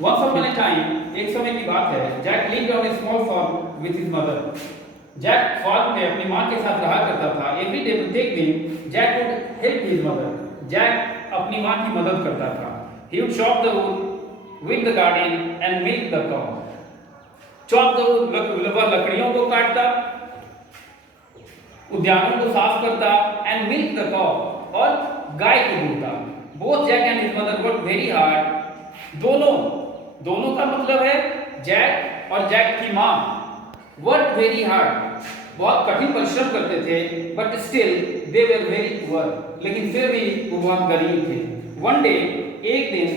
Once upon a time, एक समय की बात है, Jack lived on a small farm with his mother. Jack farm में अपनी माँ के साथ रहा करता था. Every day, प्रत्येक दिन, Jack would help his mother. Jack अपनी माँ की मदद करता था. He would chop the wood, weed the garden, and milk the cow. Chop the wood, वह लकड़ियों को काटता, उद्यानों को साफ करता, and milk the cow, और गाय को दूहता. Both Jack and his mother worked very hard. दोनों का मतलब है जैक और जैक की माँ वर्क वेरी हार्ड, बहुत कठिन परिश्रम करते थे, but still they were very poor, लेकिन फिर भी वो बहुत गरीब थे. वन डे, एक दिन,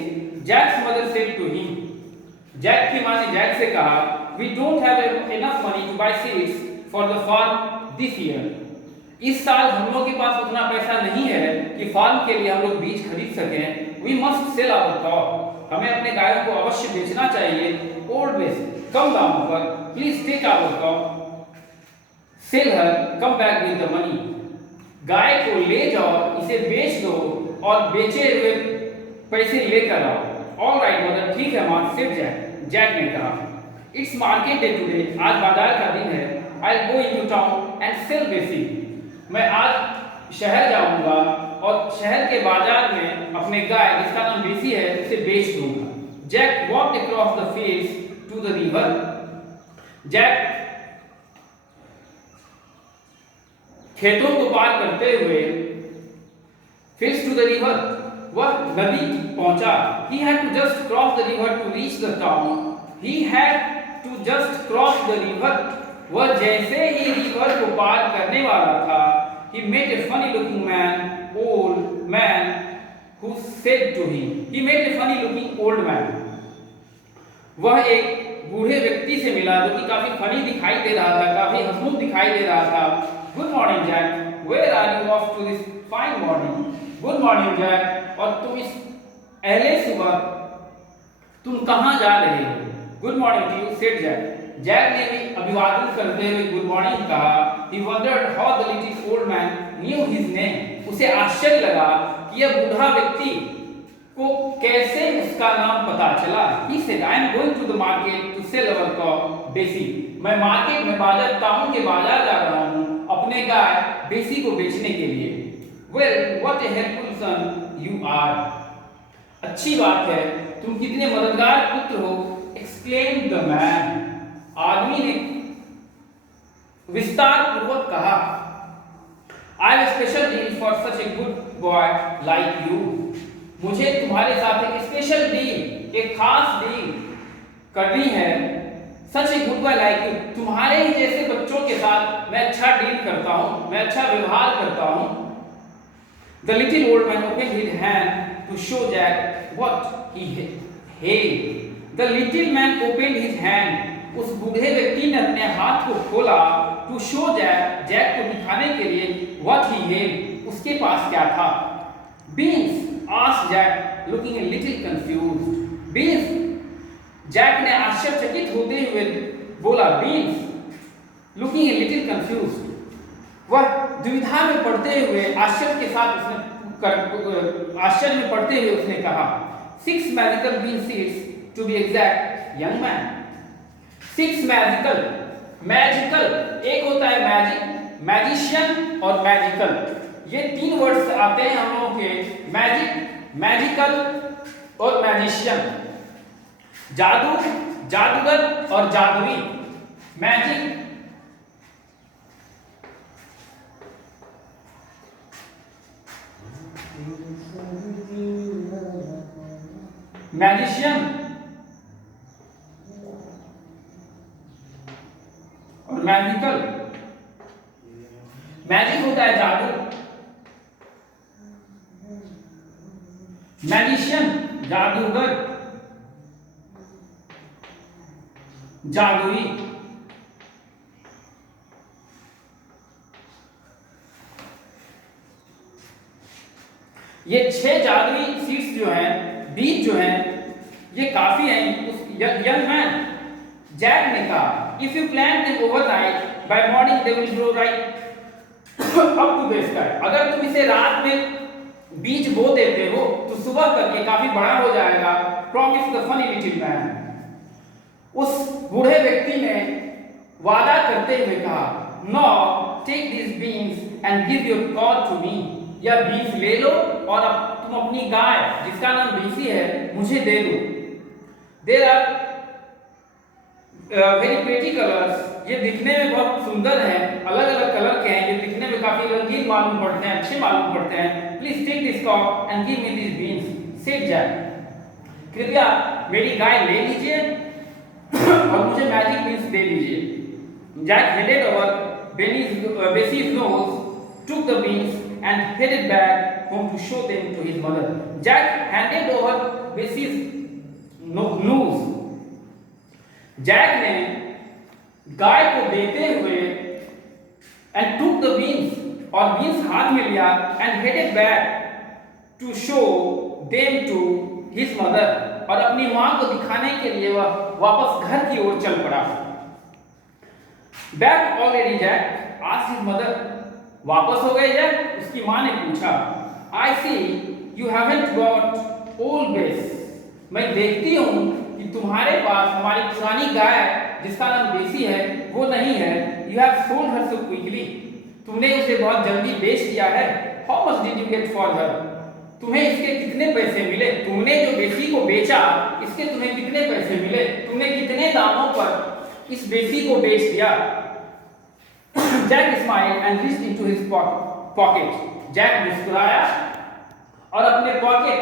Jack's mother said to him, Jack की माँ ने जैक से कहा, we don't have enough money to buy seeds for the farm this year. इस साल हम लोग के पास उतना पैसा नहीं है कि फार्म के लिए हम लोग बीज खरीद सकें. We must sell our cow, हमें अपने गायों को अवश्य बेचना चाहिए ओल्ड बेस, कम दामों पर. Please take our cow, sell her, come back with the money. गाय को ले जाओ, इसे बेच दो और बेचे हुए पैसे लेकर आओ. ऑल राइट मदर, ठीक है माँ, सेड जैक ने कहा. इट्स मार्केट डे टुडे, आज बाजार का दिन है. I go into town and sell Bessie, मैं आज शहर जाऊंगा और शहर के बाजार में अपने गाय जिसका नाम बेसी है उसे बेच दूंगा. Jack walked across the fields to the river. Jack खेतों को पार करते हुए फील्ड्स टू द रिवर, वह नदी पहुंचा. He had to just cross the river to reach the town. He had to just cross the river, वह जैसे ही river को पार करने वाला था, he met a funny looking man, old man, who said to him, he met a funny looking old man. वह एक बूढ़े व्यक्ति से मिला जो कि काफी फनी दिखाई दे रहा था, काफी हंसमुख दिखाई दे रहा था. Good morning Jack, where are you off to this fine morning. Good morning Jack, और तुम इस अहले सुबह तुम कहाँ जा रहे हो. Good morning to you, said Jack. Jack ने भी अभिवादन करते हुए गुड मॉर्निंग कहा. He wondered how the little old man knew his name. उसे आश्चर्य लगा कि यह बूढ़ा व्यक्ति को कैसे उसका नाम पता चला. He said, I am going to the market to sell our cow Bessie. मैं मार्केट में बाजार, टाउन के बाजार जा रहा हूँ अपने गाय बेसी को बेचने के लिए. Well, what a helpful son you are. अच्छी बात है, तुम कितने मददगार पुत्र हो. Exclaimed the man. आदमी ने विस्तार पूर्वक कहा. I have a special deal for such a good boy like you. मुझे तुम्हारे साथ एक स्पेशल डील, एक खास डील करनी है. Such a good boy like you, तुम्हारे ही जैसे बच्चों के साथ मैं अच्छा डील करता हूँ, मैं अच्छा व्यवहार करता हूँ. The little old man opened his hand to show Jack what he held. The little man opened his hand. उस बूढ़े व्यक्ति ने अपने हाथ को खोला. टू शो जैक, जैक को दिखाने के लिए. व्हाट ही हेल्ड, उसके पास क्या था. Beans, asked Jack looking a little confused. Beans, Jack ने आश्चर्यचकित होते हुए बोला. Beans, looking a little confused, वह दुविधा में पड़ते हुए आश्चर्य में पड़ते हुए उसने कहा. 6 magical bean seeds to be exact young man. 6 magical, एक होता है मैजिक, मैजिशियन और मैजिकल. ये 3 वर्ड्स आते हैं हम लोगों के. मैजिक, मैजिकल और मैजिशियन. जादू, जादूगर और जादुई. मैजिक, मैजिशियन और मैजिकल. मैजिक होता है जादू, मैजिशियन जादूगर, जादुई. ये 6 जादुई सीड्स जो हैं, बीज जो हैं, ये काफी हैं. उस यंग मैन जैक ने कहा, if you plant them overnight by morning they will grow right up to the sky. अगर तुम इसे रात में बीज बो देते हो तो सुबह तक ये काफी बड़ा हो जाएगा. Promise the the funny little man. उस बूढ़े व्यक्ति ने वादा करते हुए कहा, now take this beans and give your cow to me. यह बीन्स ले लो और अब तुम अपनी गाय जिसका नाम बीसी है मुझे दे दो। There are very pretty colours. ये दिखने में बहुत सुंदर हैं, अलग अलग कलर के हैं, ये दिखने में काफी रंगीन मालूम पड़ते हैं, अच्छे मालूम पड़ते हैं। Please take this cow and give me this beans said Jack. कृपया मेरी गाय ले लीजिए और मुझे मैजिक बीन्स दे लीजिए। Jack headed over Bessie's nose, took the beans and headed back home to show them to his mother. Jack handed over Bessie's nose. Jack ने गाय को देते हुए and took the beans और बीन्स हाथ में लिया and headed back to show them to his mother और अपनी मां को दिखाने के लिए वह वापस घर की ओर चल पड़ा। Back already, Jack asked his mother. वापस हो गए जैक? उसकी मां ने पूछा। I see you haven't got old Bess. मैं देखती हूँ कि तुम्हारे पास हमारी पुरानी गाय जिसका नाम बेसी है वो नहीं है। You have sold her so quickly. तुमने उसे बहुत जल्दी बेच दिया है। How much did you get for her? तुम्हें इसके कितने पैसे मिले? तुमने जो बेसी को बेचा इसके तुम्हें कितने पैसे मिले? तुमने कितने दामों पर इस बेसी को बेच दिया? Jack smiled and reached into his pocket. Jack मुस्कुराया और अपने पॉकेट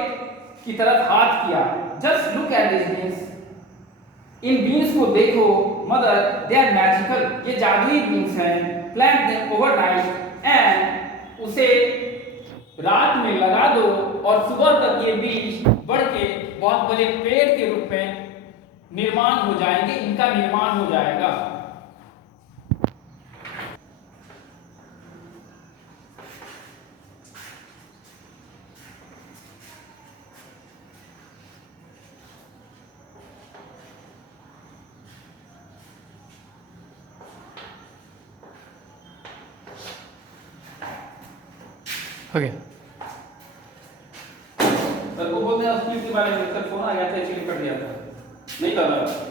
की तरफ हाथ किया। Just look at these beans. In beans को देखो मदर, दे आर मैजिकल। ये जादुई बीन्स हैं। Plant them overnight and उसे रात में लगा दो और सुबह तक ये बीज बढ़ के बहुत बड़े पेड़ के रूप में निर्माण हो जाएंगे, इनका निर्माण हो जाएगा। ओके सर को बोलते हैं स्क्रिप्ट के बारे में, सर फोन आ गया था इसलिए कट गया था, नहीं कर रहा।